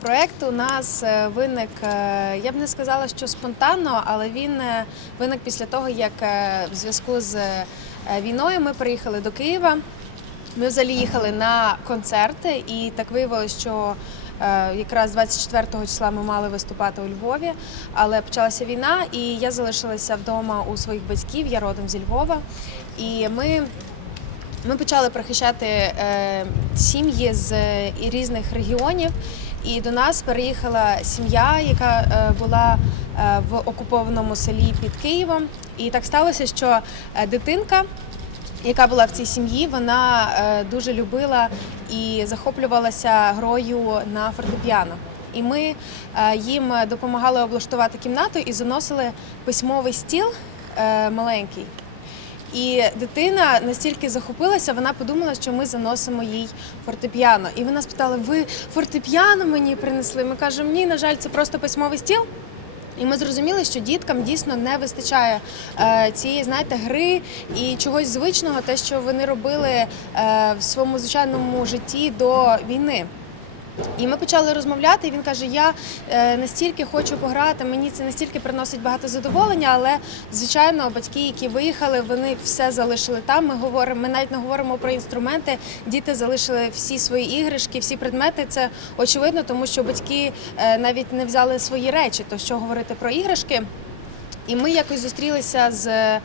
Проект у нас е, виник, е, я б не сказала, що спонтанно, але він е, виник після того, як в зв'язку з війною ми приїхали до Києва. Ми взагалі їхали на концерти, і так виявилося, що якраз 24 числа ми мали виступати у Львові, але почалася війна, і я залишилася вдома у своїх батьків. Я родом зі Львова. І ми ми почали прихищати е, сім'ї з різних регіонів. І до нас переїхала сім'я, яка е, була е, в окупованому селі під Києвом. І так сталося, що е, дитинка, яка була в цій сім'ї, вона дуже любила і захоплювалася грою на фортепіано. І ми їм допомагали облаштувати кімнату і заносили письмовий стіл маленький. І дитина настільки захопилася, вона подумала, що ми заносимо їй фортепіано. І вона спитала: ви фортепіано мені принесли? Ми кажемо, ні, на жаль, це просто письмовий стіл. І ми зрозуміли, що діткам дійсно не вистачає е, цієї, знаєте, гри і чогось звичного, те, що вони робили е, в своєму звичайному житті до війни. І ми почали розмовляти. І він каже: Я е, настільки хочу пограти, мені це настільки приносить багато задоволення, але звичайно, батьки, які виїхали, вони все залишили там. Ми говоримо, ми навіть не говоримо про інструменти. Діти залишили всі свої іграшки, всі предмети. Це очевидно, тому що батьки е, навіть не взяли свої речі. То що говорити про іграшки? І ми якось зустрілися з е,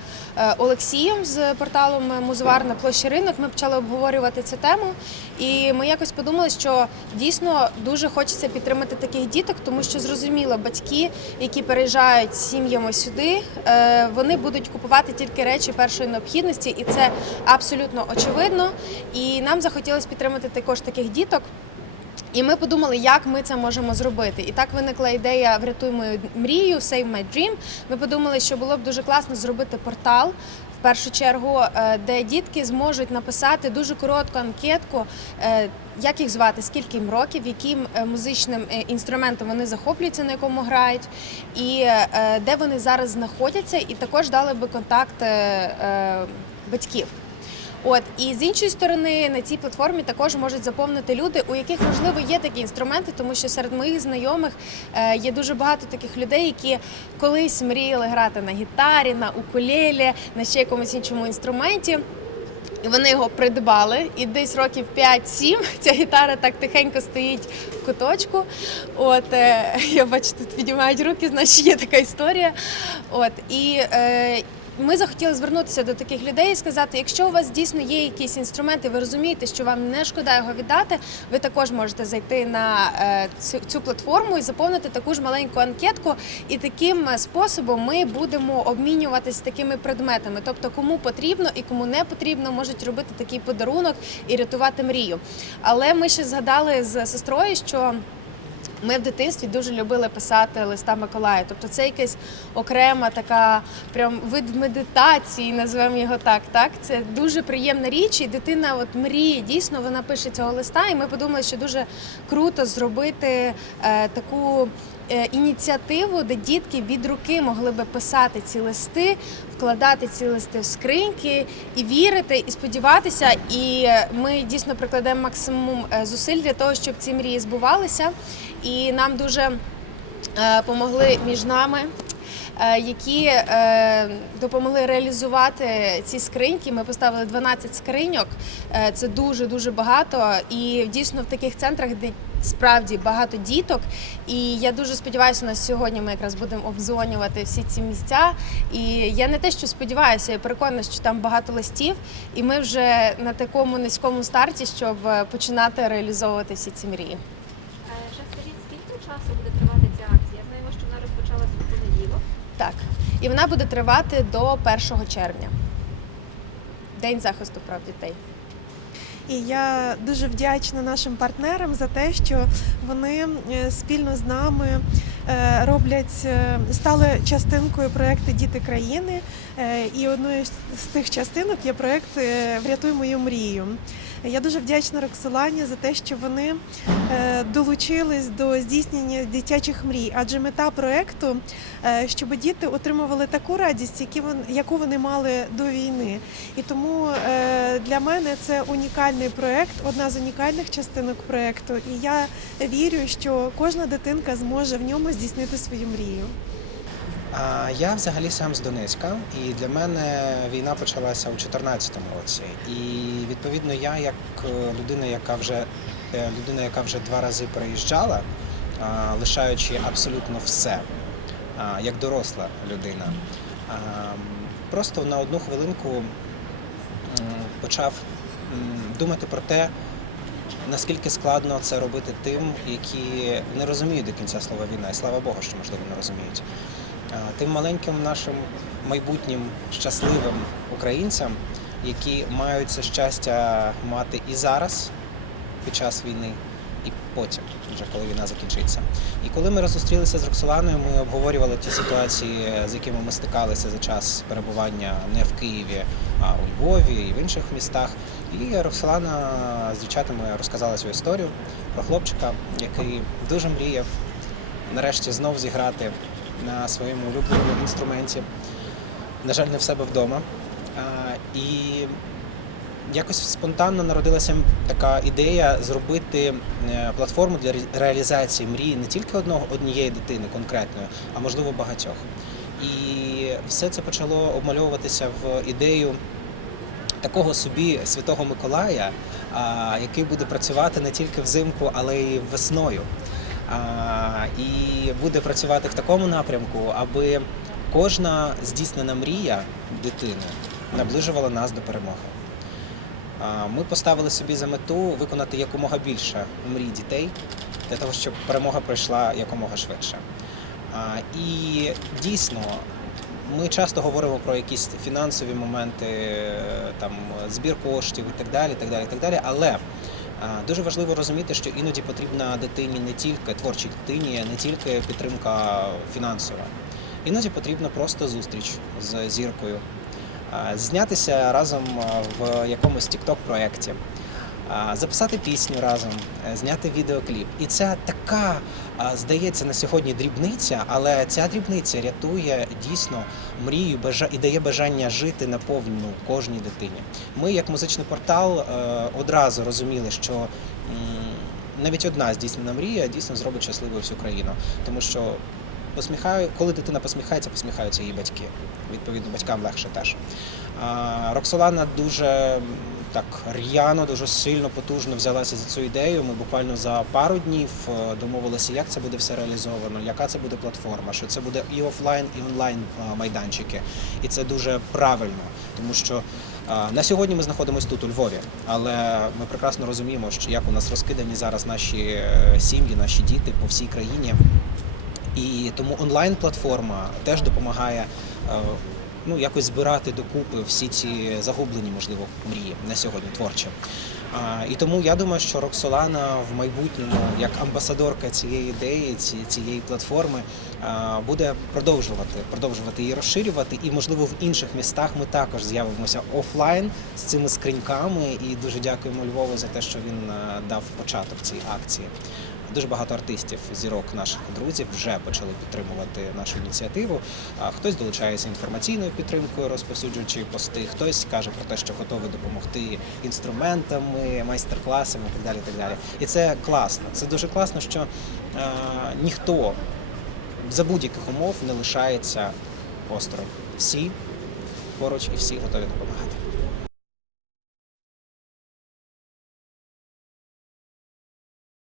Олексієм з порталом Музувар на площі ринок. Ми почали обговорювати цю тему, і ми якось подумали, що дійсно дуже хочеться підтримати таких діток, тому що зрозуміло, батьки, які переїжджають сім'ями сюди, е, вони будуть купувати тільки речі першої необхідності, і це абсолютно очевидно. І нам захотілося підтримати також таких діток. І ми подумали, як ми це можемо зробити. І так виникла ідея Врятуй мою мрію, Save My Dream. Ми подумали, що було б дуже класно зробити портал. В першу чергу, е, де дітки зможуть написати дуже коротку анкетку, е, як їх звати, скільки їм років, яким е, музичним інструментом вони захоплюються, на якому грають, і де вони зараз знаходяться, і також дали би контакт батьків. От і з іншої сторони на цій платформі також можуть заповнити люди, у яких можливо є такі інструменти, тому що серед моїх знайомих е, є дуже багато таких людей, які колись мріяли грати на гітарі, на укулелі, на ще якомусь іншому інструменті. І вони його придбали, і десь років 5-7 ця гітара так тихенько стоїть в куточку. От е, я бачу, тут підіймають руки, значить є така історія. От і е, ми захотіли звернутися до таких людей і сказати: якщо у вас дійсно є якісь інструменти, ви розумієте, що вам не шкода його віддати, ви також можете зайти на е, цю, платформу і заповнити таку ж маленьку анкетку. І таким е, способом ми будемо обмінюватися такими предметами. Тобто, кому потрібно і кому не потрібно, можуть робити такий подарунок і рятувати мрію. Але ми ще згадали з сестрою, що. Ми в дитинстві дуже любили писати листа Миколая. Тобто це якась окрема така прям вид медитації, називаємо його так. Так, це дуже приємна річ, і дитина от мріє. Дійсно, вона пише цього листа. І ми подумали, що дуже круто зробити е, таку. Е, Ініціативу, де дітки від руки могли би писати ці листи, вкладати ці листи в скриньки і вірити, і сподіватися. І е, ми дійсно прикладемо максимум е, зусиль для того, щоб ці мрії збувалися. І нам дуже помогли між нами. Е, Які е, допомогли реалізувати ці скриньки. Ми поставили 12 скриньок. Е, це дуже дуже багато. І дійсно в таких центрах, де справді багато діток. І я дуже сподіваюся, на сьогодні ми якраз будемо обдзвонювати всі ці місця. І я не те, що сподіваюся, я переконана, що там багато листів, і ми вже на такому низькому старті, щоб починати реалізовувати всі ці мрії. Скажіть, скільки часу буде тривати ця акція? Я знаю, що вона розпочалася в понеділок. Так, і вона буде тривати до 1 червня. День захисту прав дітей. І я дуже вдячна нашим партнерам за те, що вони е, спільно з нами е, роблять, е, стали частинкою проекту Діти країни. І одною з тих частинок є проект Врятуй мою мрію. Я дуже вдячна Роксолані за те, що вони е, долучились до здійснення дитячих мрій. Адже мета проекту, е, щоб діти отримували таку радість, яку вони мали до війни. І тому е, для мене це унікальний проект, одна з унікальних частинок проекту. І я вірю, що кожна дитинка зможе в ньому здійснити свою мрію. А я взагалі сам з Донецька, і для мене війна почалася у 2014 році. І відповідно я, як е, людина, яка вже е, людина, яка вже два рази переїжджала, лишаючи абсолютно все, як доросла людина, просто на одну хвилинку почав думати про те, наскільки складно це робити тим, які не розуміють до кінця слова війна, і слава Богу, що можливо не розуміють. Тим маленьким нашим майбутнім щасливим українцям, які мають це щастя мати і зараз під час війни, і потім, вже коли війна закінчиться. І коли ми зустрілися з Роксоланою, ми обговорювали ті ситуації, з якими ми стикалися за час перебування не в Києві, а у Львові і в інших містах. І Роксолана з дівчатами розказала свою історію про хлопчика, який дуже мріяв нарешті знов зіграти на своєму улюбленому інструменті. На жаль, не в себе вдома. І якось спонтанно народилася така ідея зробити е, платформу для реалізації мрії не тільки одного однієї дитини конкретної, а можливо багатьох. І все це почало обмальовуватися в ідею такого собі святого Миколая, який буде працювати не тільки взимку, але й весною. І буде працювати в такому напрямку, аби кожна здійснена мрія дитини наближувала нас до перемоги. Ми поставили собі за мету виконати якомога більше мрій дітей для того, щоб перемога пройшла якомога швидше. І дійсно, ми часто говоримо про якісь фінансові моменти, е, там збір коштів і так далі, так далі, так далі. Але дуже важливо розуміти, що іноді потрібна дитині не тільки творчій дитині, не тільки підтримка фінансова. Іноді потрібна просто зустріч з зіркою, знятися разом в якомусь TikTok проєкті, а, записати пісню разом, е, зняти відеокліп. І це така, здається, на сьогодні дрібниця, але ця дрібниця рятує дійсно мрію і дає бажання жити наповну кожній дитині. Ми, як музичний портал, е, одразу розуміли, що навіть одна здійснена мрія дійсно зробить щасливою всю країну, тому що посміхаю, коли дитина посміхається, посміхаються її батьки. Відповідно, батькам легше теж. Роксолана дуже так р'яно, дуже сильно, потужно взялася за цю ідею. Ми буквально за пару днів е, домовилися, як це буде все реалізовано, яка це буде платформа, що це буде і офлайн, і онлайн е, майданчики. І це дуже правильно, тому що на сьогодні ми знаходимося тут у Львові, але ми прекрасно розуміємо, що як у нас розкидані зараз наші е, сім'ї, наші діти по всій країні. І тому онлайн-платформа теж допомагає е, ну, якось збирати докупи всі ці загублені, можливо, мрії на сьогодні творчі. І тому я думаю, що Роксолана в майбутньому, як амбасадорка цієї ідеї, ці- цієї платформи, буде продовжувати, продовжувати її розширювати. І, можливо, в інших містах ми також з'явимося офлайн з цими скриньками. І дуже дякуємо Львову за те, що він дав початок цій акції. Дуже багато артистів, зірок наших друзів вже почали підтримувати нашу ініціативу. Хтось долучається інформаційною підтримкою, розповсюджуючи пости, хтось каже про те, що готовий допомогти інструментами, майстер-класами і так далі. І, так далі. і це класно. Це дуже класно, що е, ніхто за будь-яких умов не лишається осторонь. Всі поруч і всі готові допомагати.